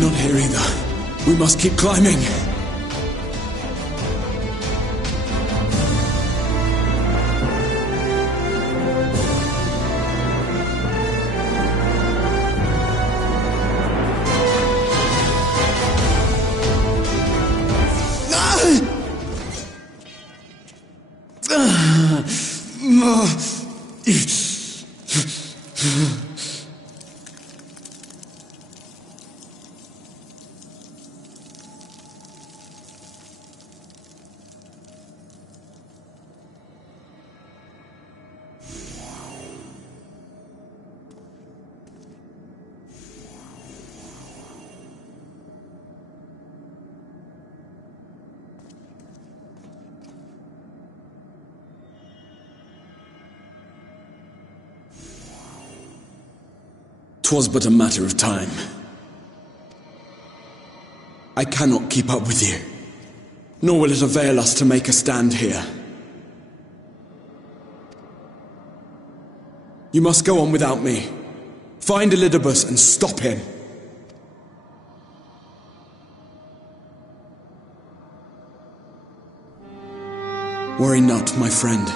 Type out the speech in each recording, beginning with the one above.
Not here either. We must keep climbing. "'Twas but a matter of time. I cannot keep up with you, nor will it avail us to make a stand here. You must go on without me. Find Elidibus and stop him." "Worry not, my friend.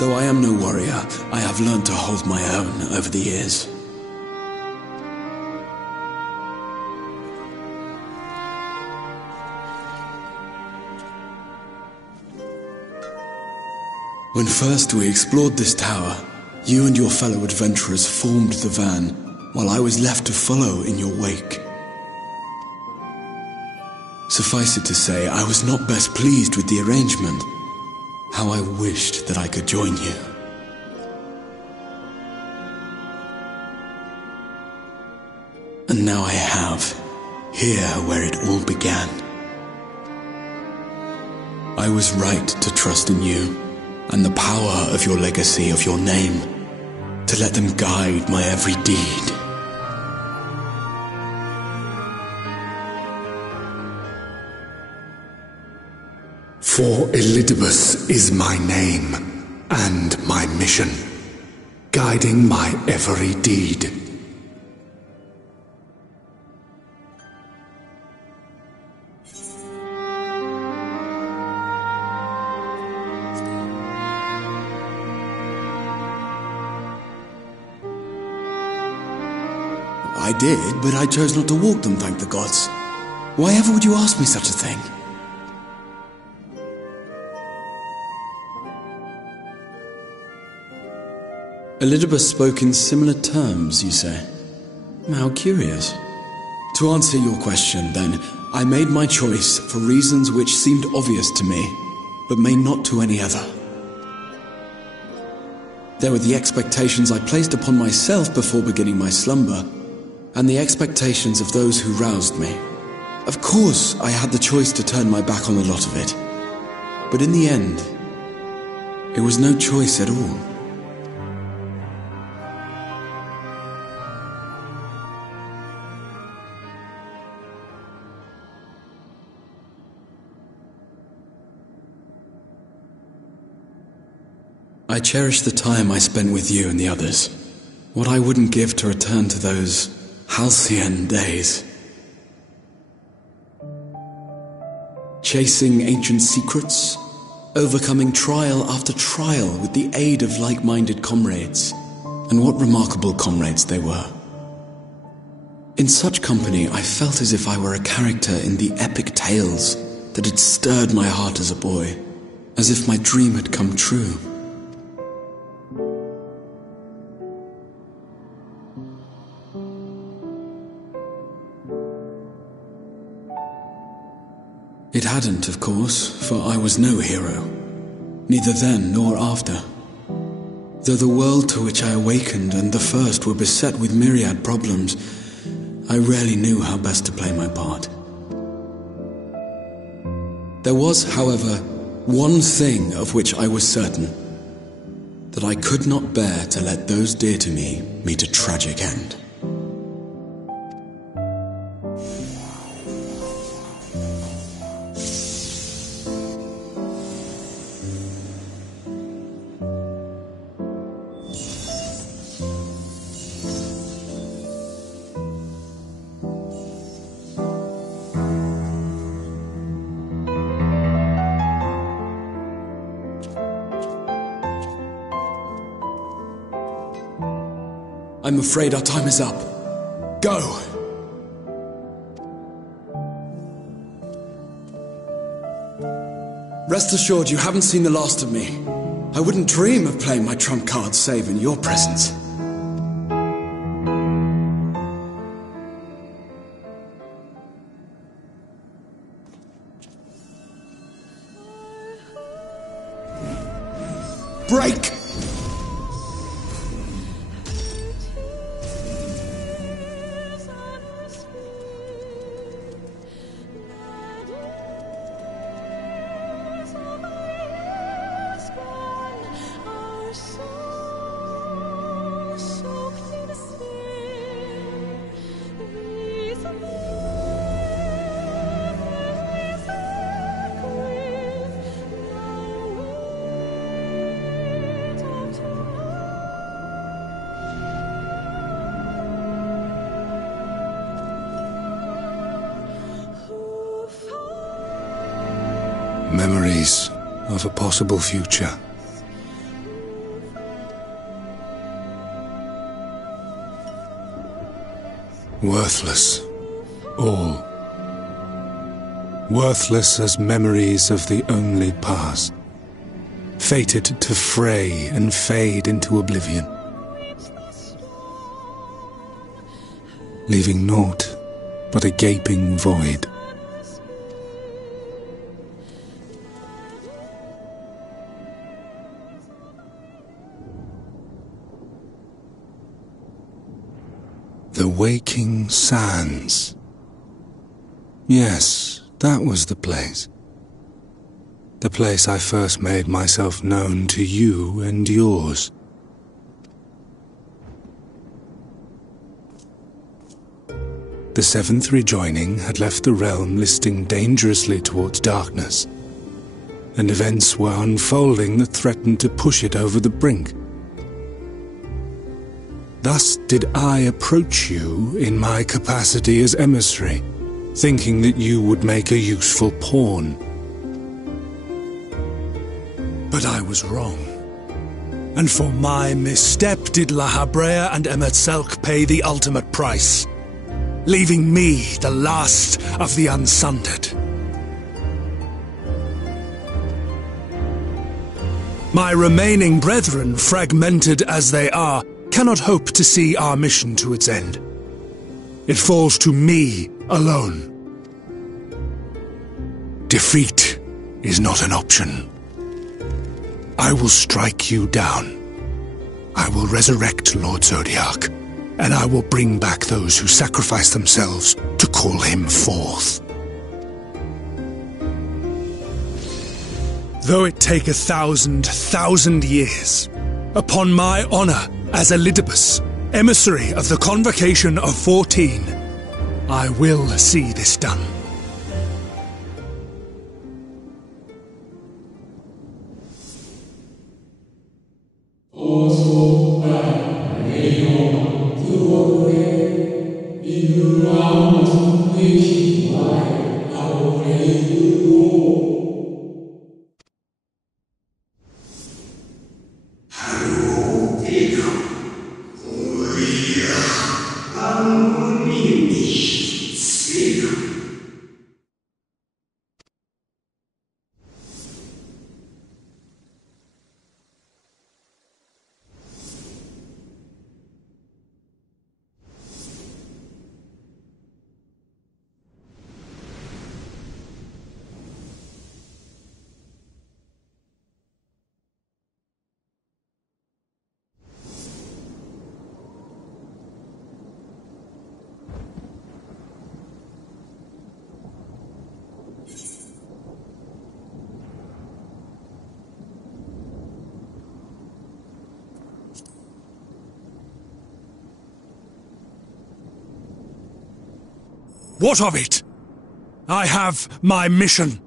Though I am no warrior, I have learned to hold my own over the years. When first we explored this tower, you and your fellow adventurers formed the van, while I was left to follow in your wake. Suffice it to say, I was not best pleased with the arrangement. How I wished that I could join you. And now I have, here where it all began. I was right to trust in you, and the power of your legacy, of your name, to let them guide my every deed. For Elidibus is my name, and my mission, guiding my every deed. I did, but I chose not to walk them, thank the gods. Why ever would you ask me such a thing? Elidibus spoke in similar terms, you say? How curious. To answer your question, then, I made my choice for reasons which seemed obvious to me, but may not to any other. There were the expectations I placed upon myself before beginning my slumber, and the expectations of those who roused me. Of course, I had the choice to turn my back on a lot of it, but in the end, it was no choice at all. I cherish the time I spent with you and the others. What I wouldn't give to return to those halcyon days. Chasing ancient secrets, overcoming trial after trial with the aid of like-minded comrades. And what remarkable comrades they were. In such company, I felt as if I were a character in the epic tales that had stirred my heart as a boy, as if my dream had come true. It hadn't, of course, for I was no hero, neither then nor after. Though the world to which I awakened and the first were beset with myriad problems, I rarely knew how best to play my part. There was, however, one thing of which I was certain, that I could not bear to let those dear to me meet a tragic end. I'm afraid our time is up. Go! Rest assured you haven't seen the last of me. I wouldn't dream of playing my trump card save in your presence. Break! Memories of a possible future. Worthless, all. Worthless as memories of the only past, fated to fray and fade into oblivion, leaving naught but a gaping void. The Waking Sands. Yes, that was the place. The place I first made myself known to you and yours. The seventh rejoining had left the realm listing dangerously towards darkness, and events were unfolding that threatened to push it over the brink. Thus did I approach you in my capacity as emissary, thinking that you would make a useful pawn. But I was wrong. And for my misstep did La Habrea and Emetzelk pay the ultimate price, leaving me the last of the unsundered. My remaining brethren, fragmented as they are, cannot hope to see our mission to its end. It falls to me alone. Defeat is not an option. I will strike you down. I will resurrect Lord Zodiac, and I will bring back those who sacrifice themselves to call him forth. Though it take 1,000 years, upon my honor as Elidibus, emissary of the Convocation of 14, I will see this done. What of it? I have my mission.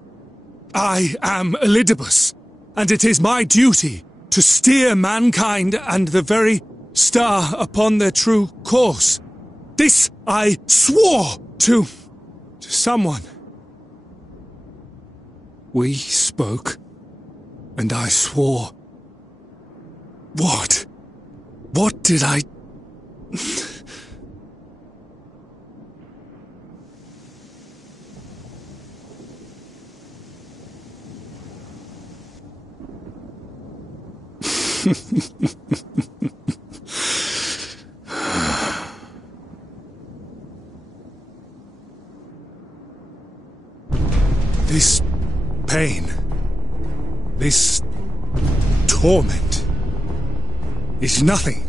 I am Elidibus, and it is my duty to steer mankind and the very star upon their true course. This I swore to someone. We spoke, and I swore. What? What did I This pain, this torment, is nothing.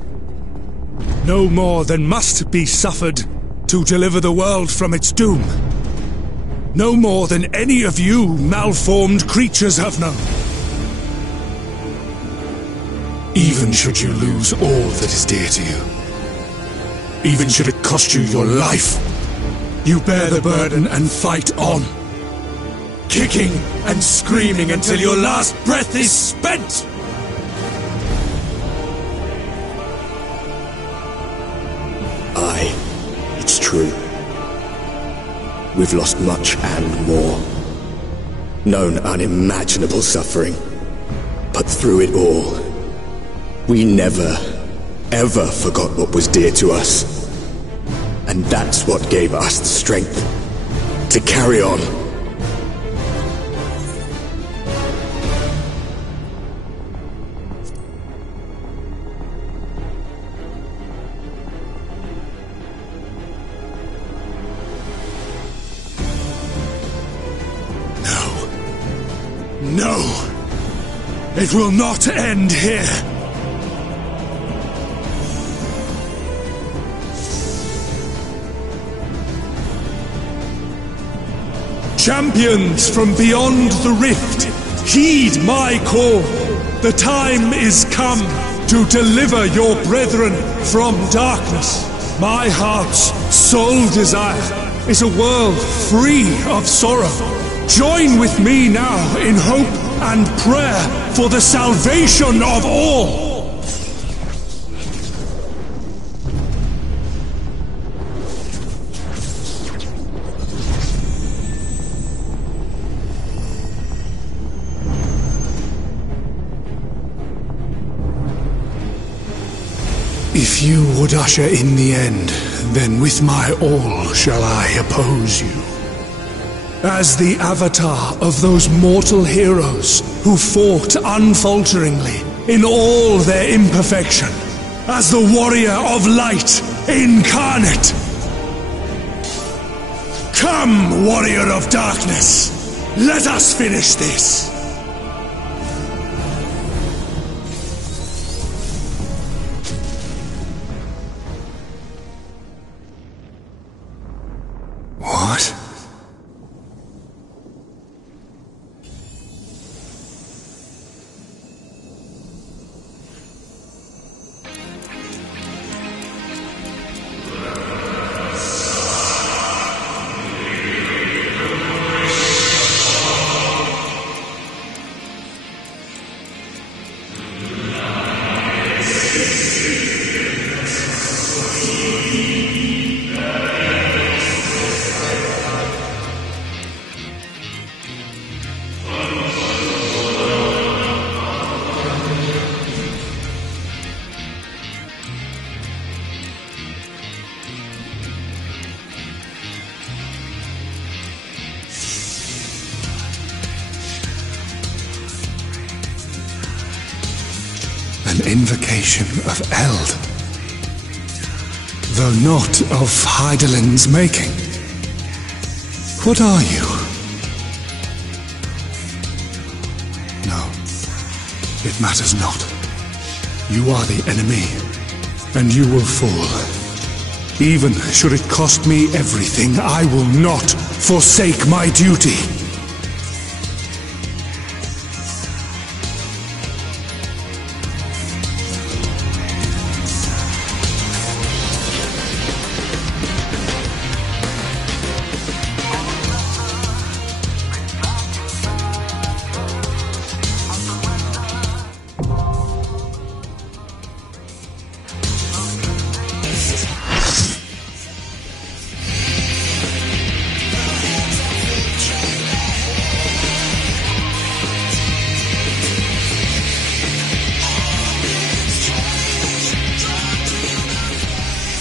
No more than must be suffered to deliver the world from its doom. No more than any of you malformed creatures have known. Even should you lose all that is dear to you, even should it cost you your life, you bear the burden and fight on, kicking and screaming until your last breath is spent! Aye, it's true. We've lost much and more. Known unimaginable suffering. But through it all, we never, ever forgot what was dear to us. And that's what gave us the strength to carry on. No! It will not end here! Champions from beyond the rift, heed my call! The time is come to deliver your brethren from darkness. My heart's sole desire is a world free of sorrow. Join with me now in hope and prayer for the salvation of all! If you would usher in the end, then with my all shall I oppose you. As the avatar of those mortal heroes who fought unfalteringly in all their imperfection, as the warrior of light incarnate. Come, warrior of darkness, let us finish this. What? An invocation of Eld, though not of Hydaelyn's making. What are you? No, it matters not. You are the enemy, and you will fall. Even should it cost me everything, I will not forsake my duty.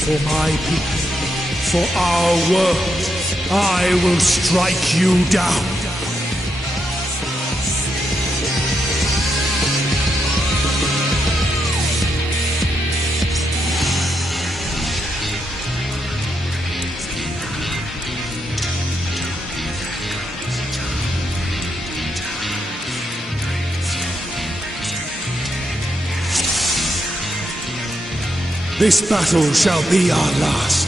For my people, for our world, I will strike you down. This battle shall be our last.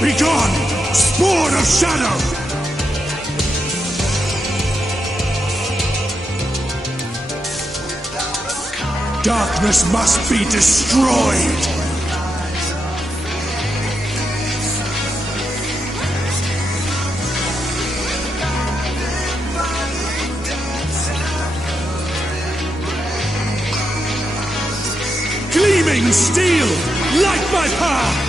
Begone, spawn of shadow! Darkness must be destroyed! Gleaming steel, light my power!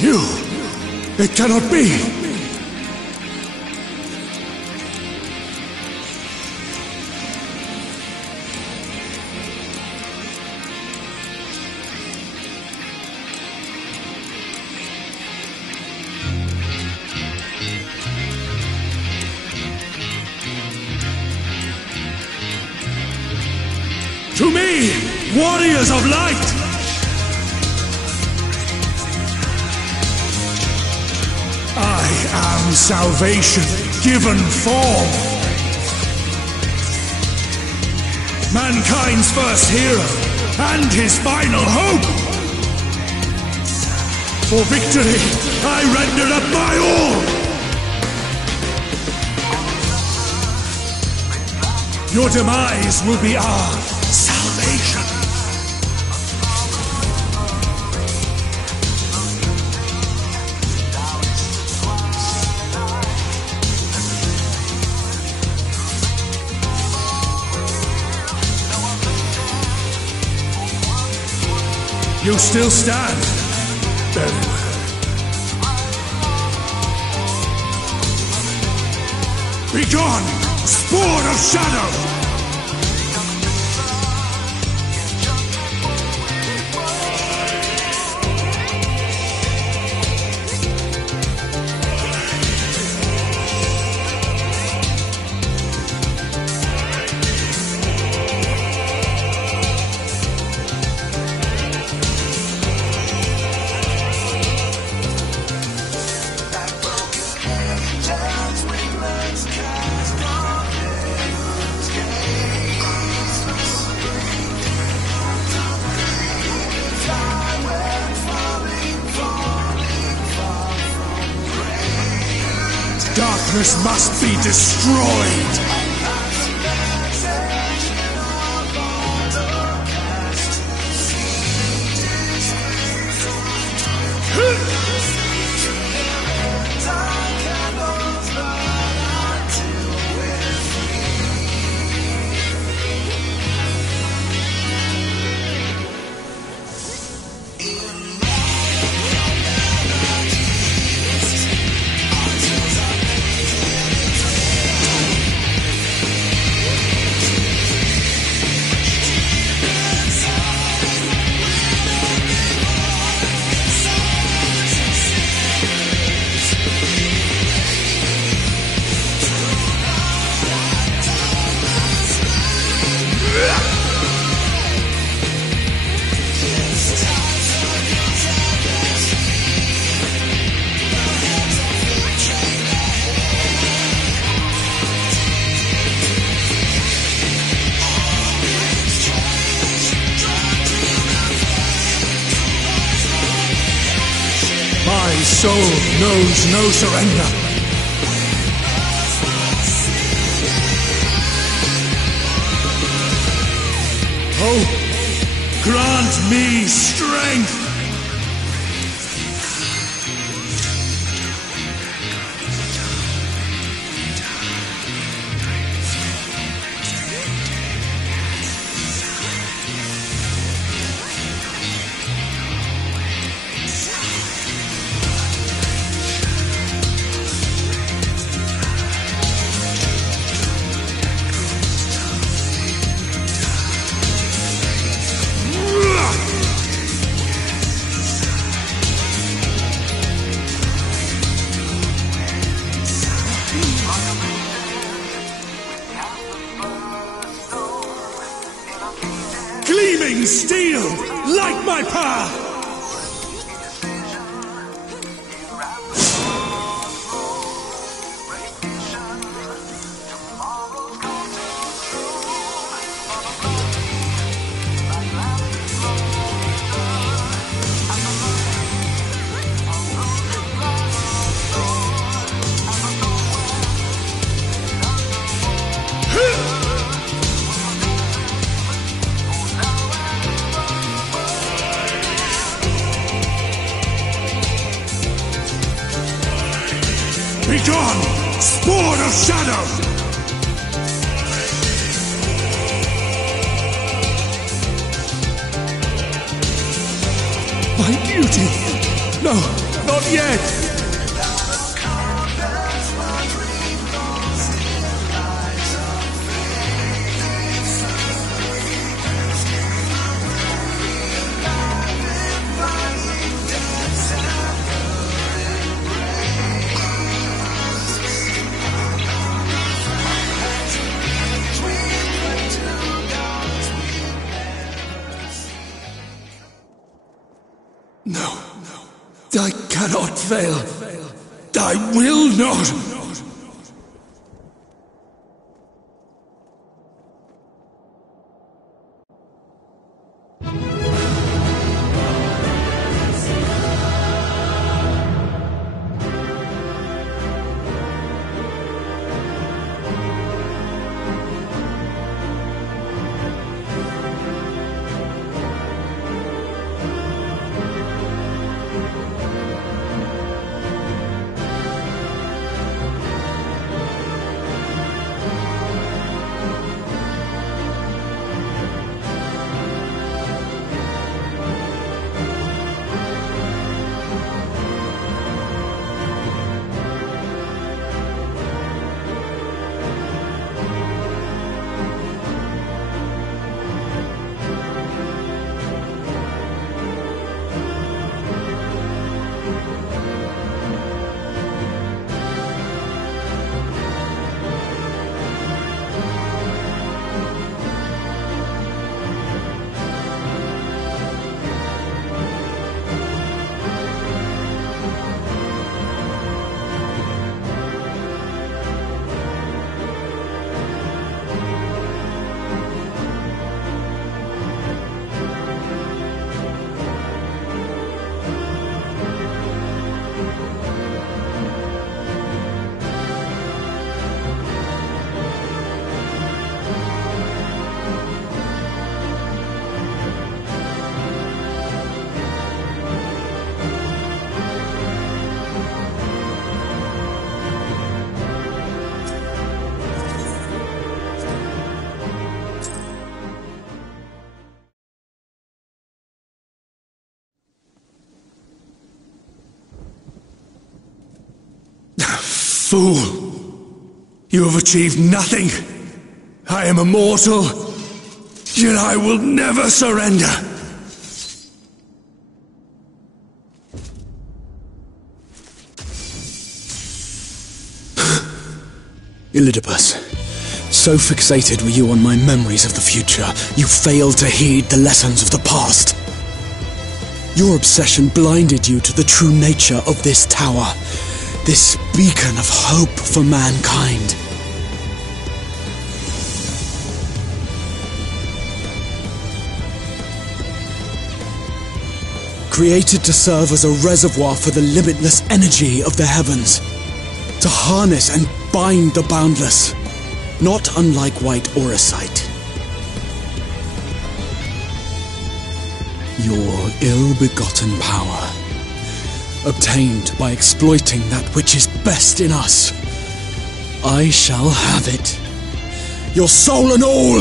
You! It cannot be! To me, warriors of light! I am salvation given form. Mankind's first hero and his final hope. For victory, I render up my all. Your demise will be our salvation. You still stand? Very well. Begone, spawn of shadow! darkness must be destroyed! My soul knows no surrender. Oh, grant me strength! Gleaming steel, like my power! Begone, spawn of shadow! My beauty! No, not yet! No, I cannot fail. I will not. Fool! You have achieved nothing! I am immortal, yet I will never surrender! Elidibus, so fixated were you on my memories of the future, you failed to heed the lessons of the past. Your obsession blinded you to the true nature of this tower, this beacon of hope for mankind. Created to serve as a reservoir for the limitless energy of the heavens, to harness and bind the boundless, not unlike white auracite. Your ill-begotten power, obtained by exploiting that which is best in us. I shall have it. Your soul and all!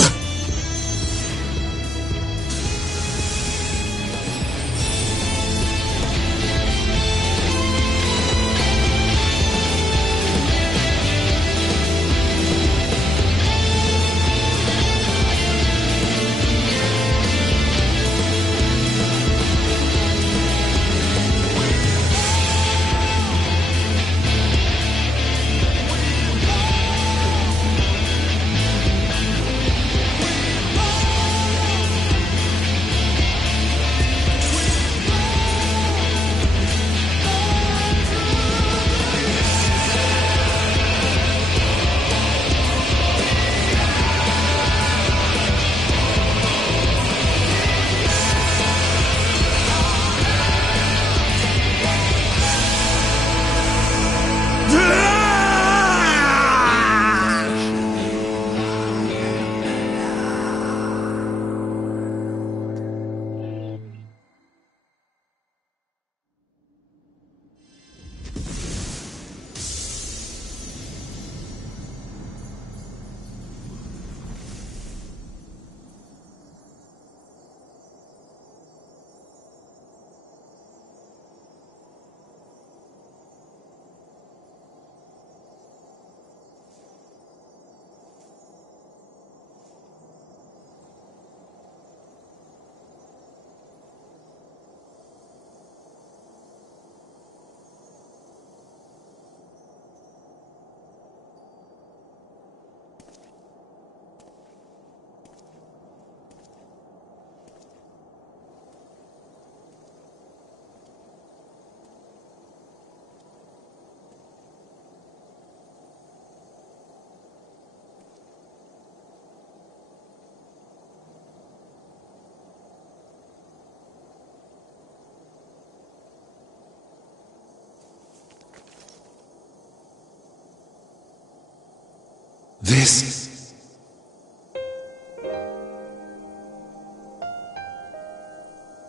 This.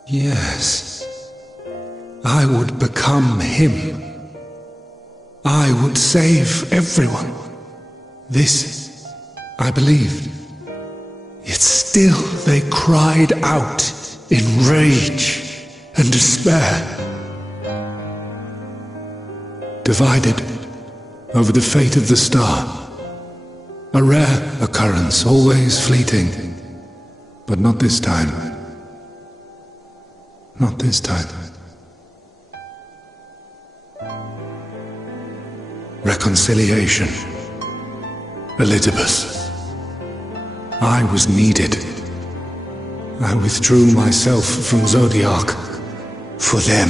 Yes. I would become him. I would save everyone. This, I believed. Yet still they cried out in rage and despair. Divided over the fate of the star. A rare occurrence, always fleeting. But not this time. Not this time. Reconciliation. Elidibus. I was needed. I withdrew myself from Zodiark. For them.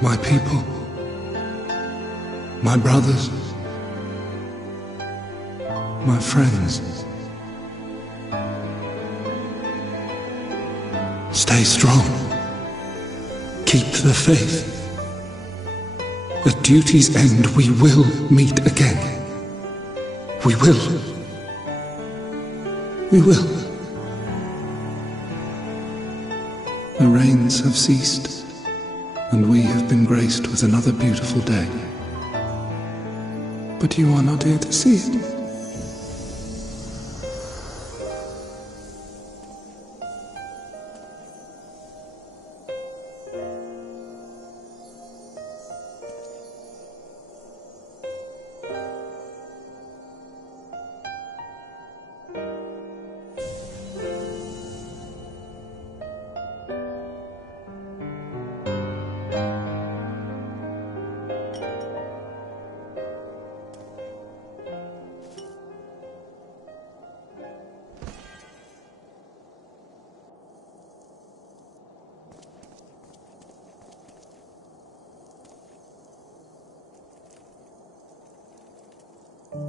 My people. My brothers. My friends. Stay strong. Keep the faith. At duty's end, we will meet again. We will. We will. The rains have ceased, and we have been graced with another beautiful day. But you are not here to see it.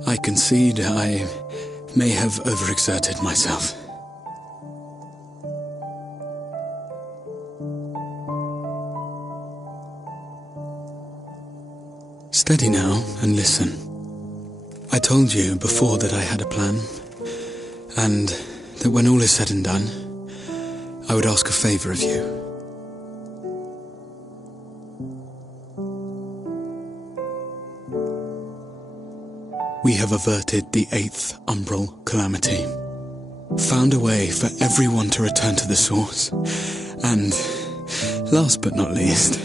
I concede I may have overexerted myself. Steady now and listen. I told you before that I had a plan, and that when all is said and done, I would ask a favor of you. We have averted the 8th umbral calamity, found a way for everyone to return to the source, and, last but not least,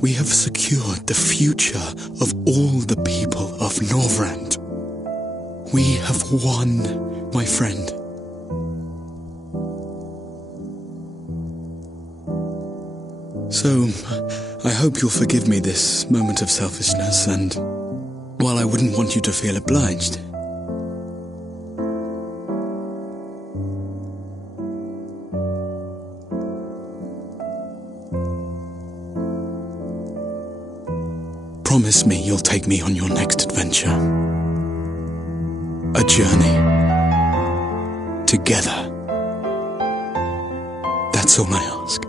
we have secured the future of all the people of Norvrand. We have won, my friend. So, I hope you'll forgive me this moment of selfishness, and while I wouldn't want you to feel obliged, promise me you'll take me on your next adventure. A journey. Together. That's all I ask.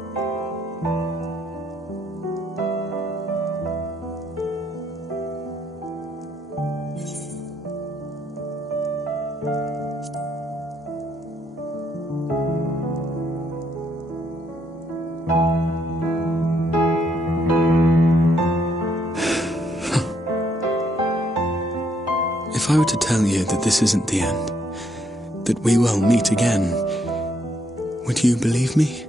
If I were to tell you that this isn't the end, that we will meet again, would you believe me?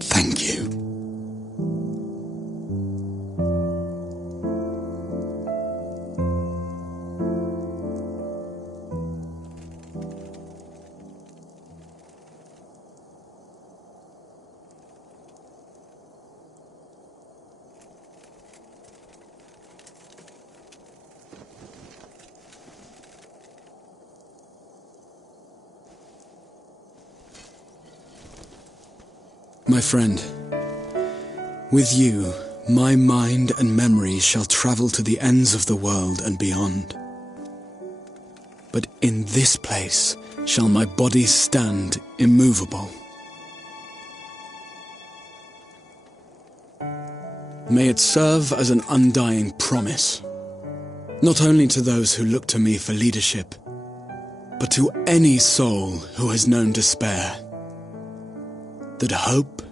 Thank you. My friend, with you, my mind and memory shall travel to the ends of the world and beyond. But in this place shall my body stand immovable. May it serve as an undying promise, not only to those who look to me for leadership, but to any soul who has known despair, that hope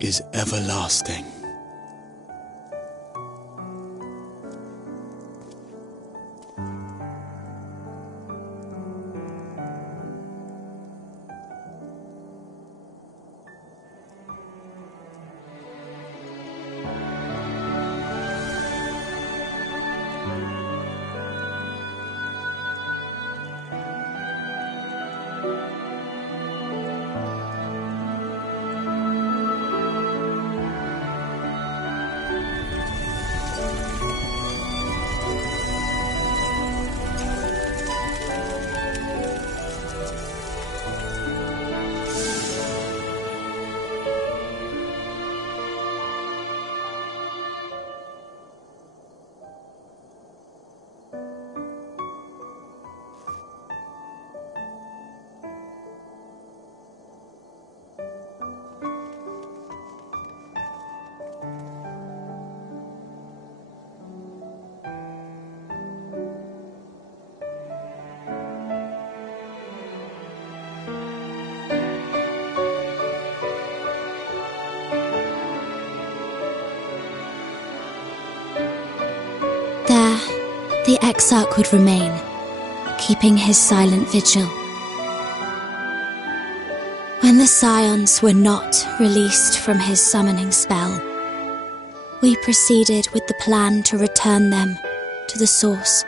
is everlasting. There, the exarch would remain, keeping his silent vigil. When the scions were not released from his summoning spell, we proceeded with the plan to return them to the source.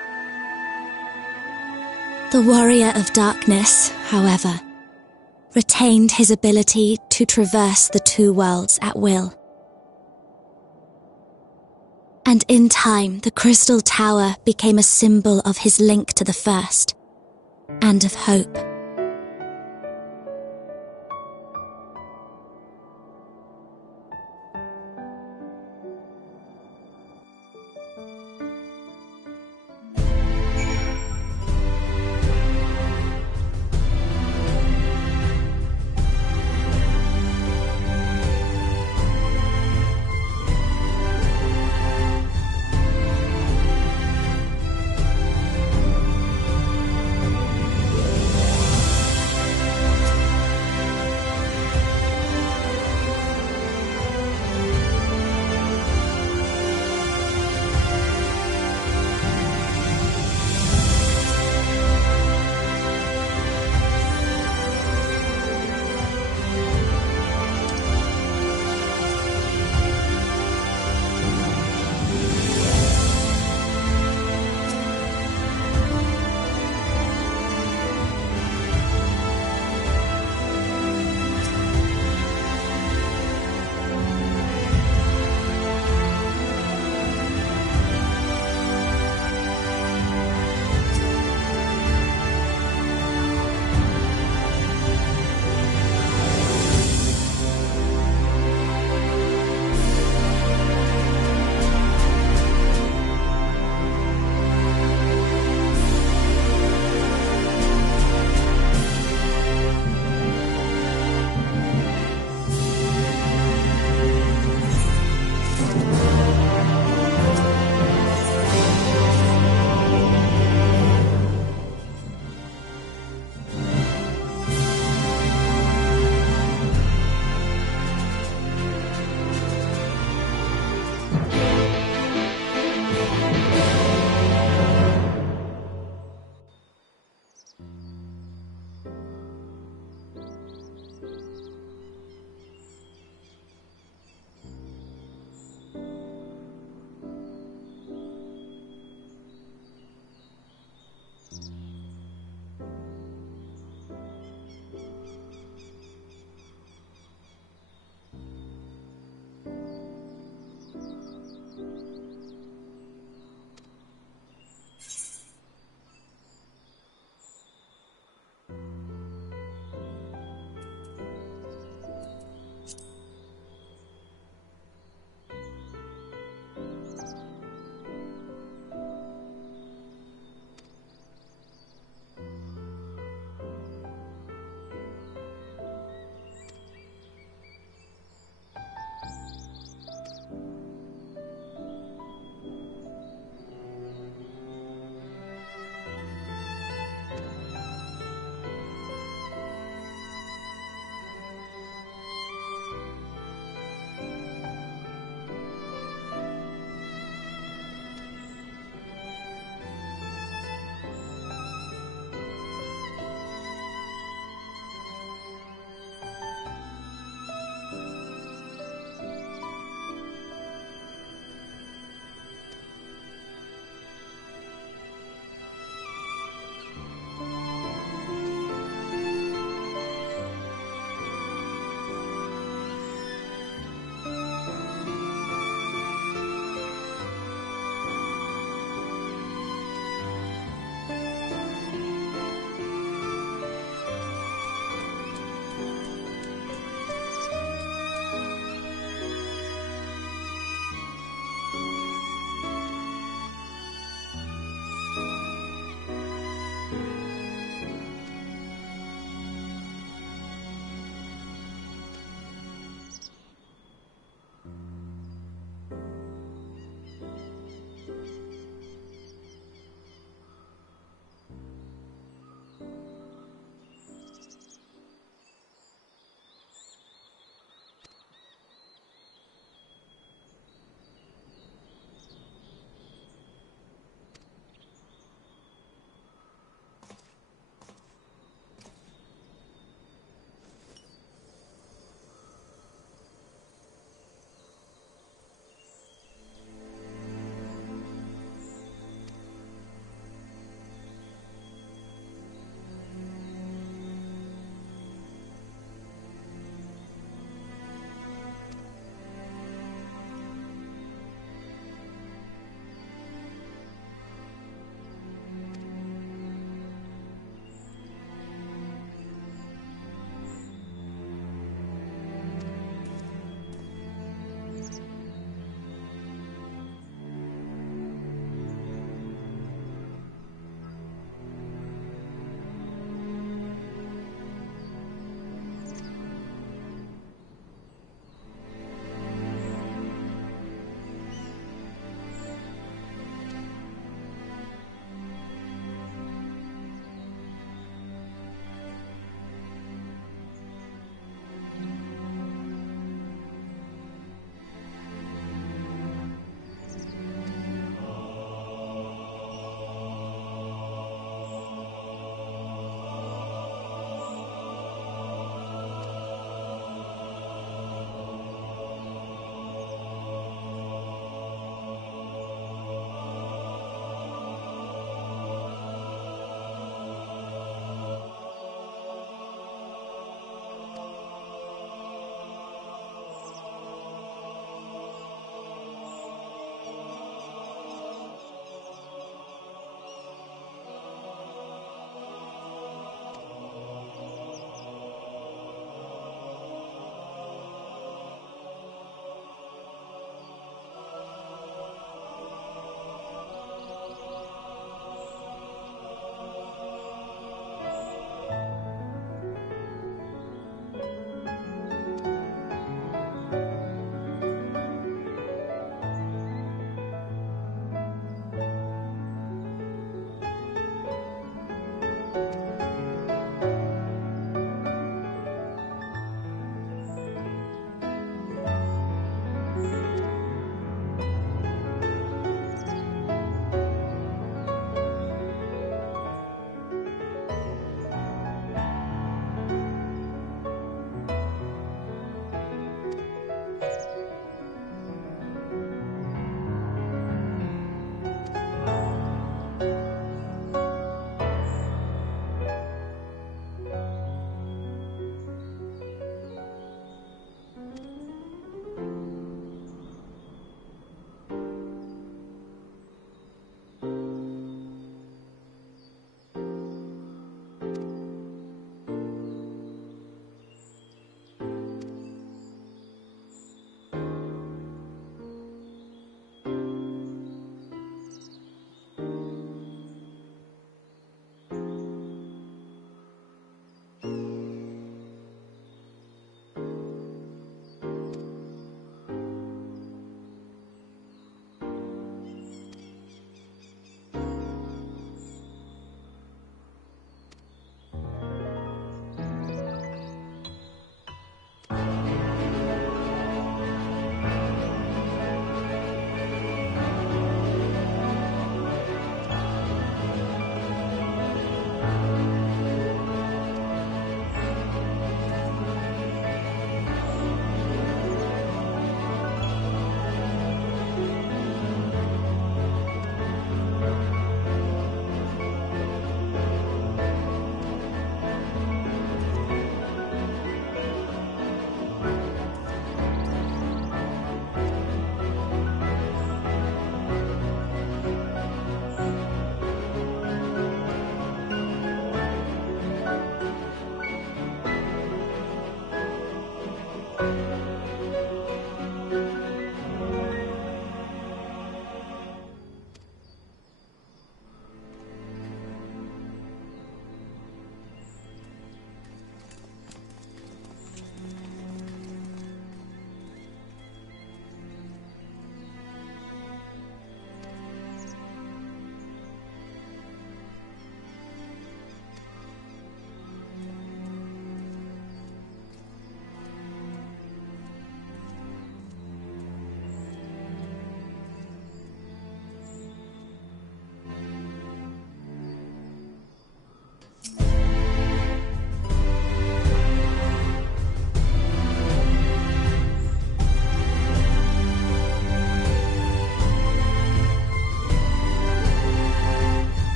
The warrior of darkness, however, retained his ability to traverse the two worlds at will. And in time, the Crystal Tower became a symbol of his link to the first, and of hope.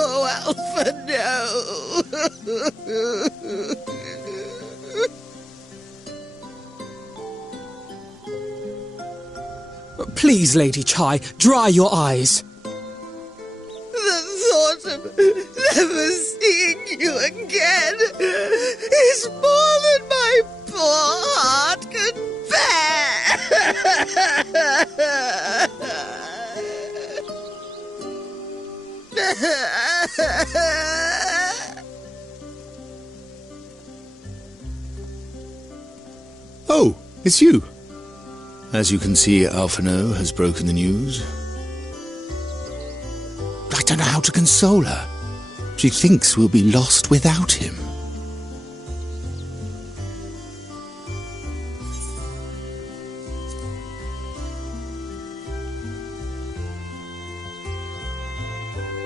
Oh, Alpha, no! Please, Lady Chai, dry your eyes. The thought of never seeing you again is more than my poor heart can bear. Oh, it's you. As you can see, Alphino has broken the news. I don't know how to console her. She thinks we'll be lost without him.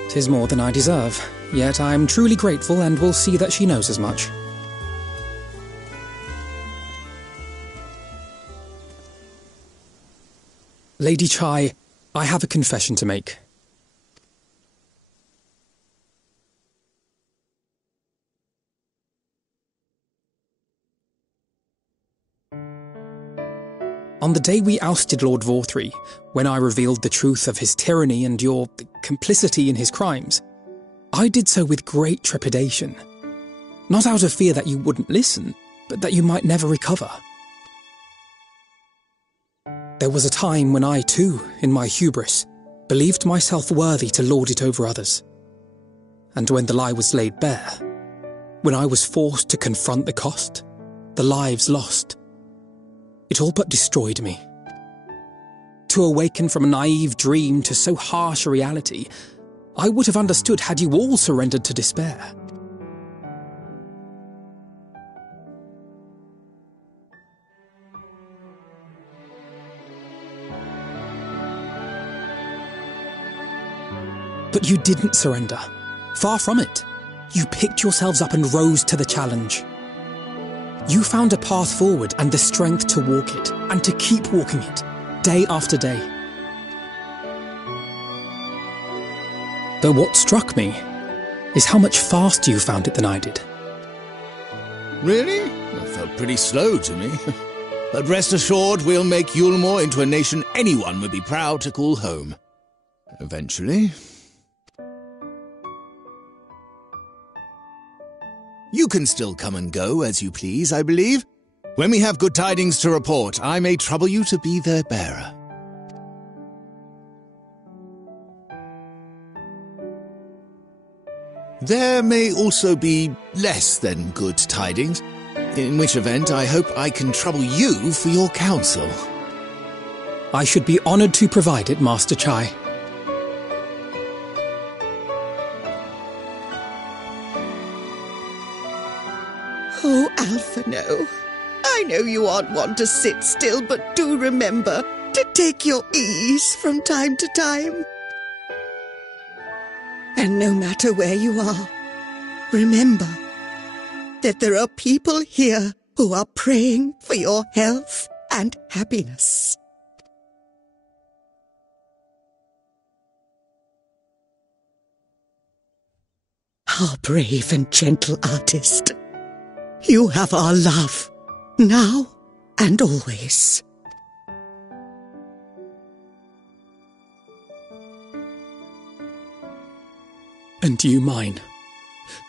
"'Tis more than I deserve, yet I am truly grateful and will see that she knows as much." Lady Chai, I have a confession to make. On the day we ousted Lord Vorthree, when I revealed the truth of his tyranny and your complicity in his crimes, I did so with great trepidation. Not out of fear that you wouldn't listen, but that you might never recover. There was a time when I too, in my hubris, believed myself worthy to lord it over others. And when the lie was laid bare, when I was forced to confront the cost, the lives lost, it all but destroyed me. To awaken from a naive dream to so harsh a reality, I would have understood had you all surrendered to despair. But you didn't surrender. Far from it. You picked yourselves up and rose to the challenge. You found a path forward and the strength to walk it, and to keep walking it, day after day. But what struck me is how much faster you found it than I did. Really? That felt pretty slow to me. But rest assured, we'll make Yulmore into a nation anyone would be proud to call home. Eventually. You can still come and go as you please, I believe. When we have good tidings to report, I may trouble you to be their bearer. There may also be less than good tidings, in which event I hope I can trouble you for your counsel. I should be honoured to provide it, Master Chai. Oh, Alphino, I know you aren't one to sit still, but do remember to take your ease from time to time. And no matter where you are, remember that there are people here who are praying for your health and happiness. Our brave and gentle artist, you have our love, now and always. And you mine.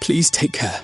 Please take care.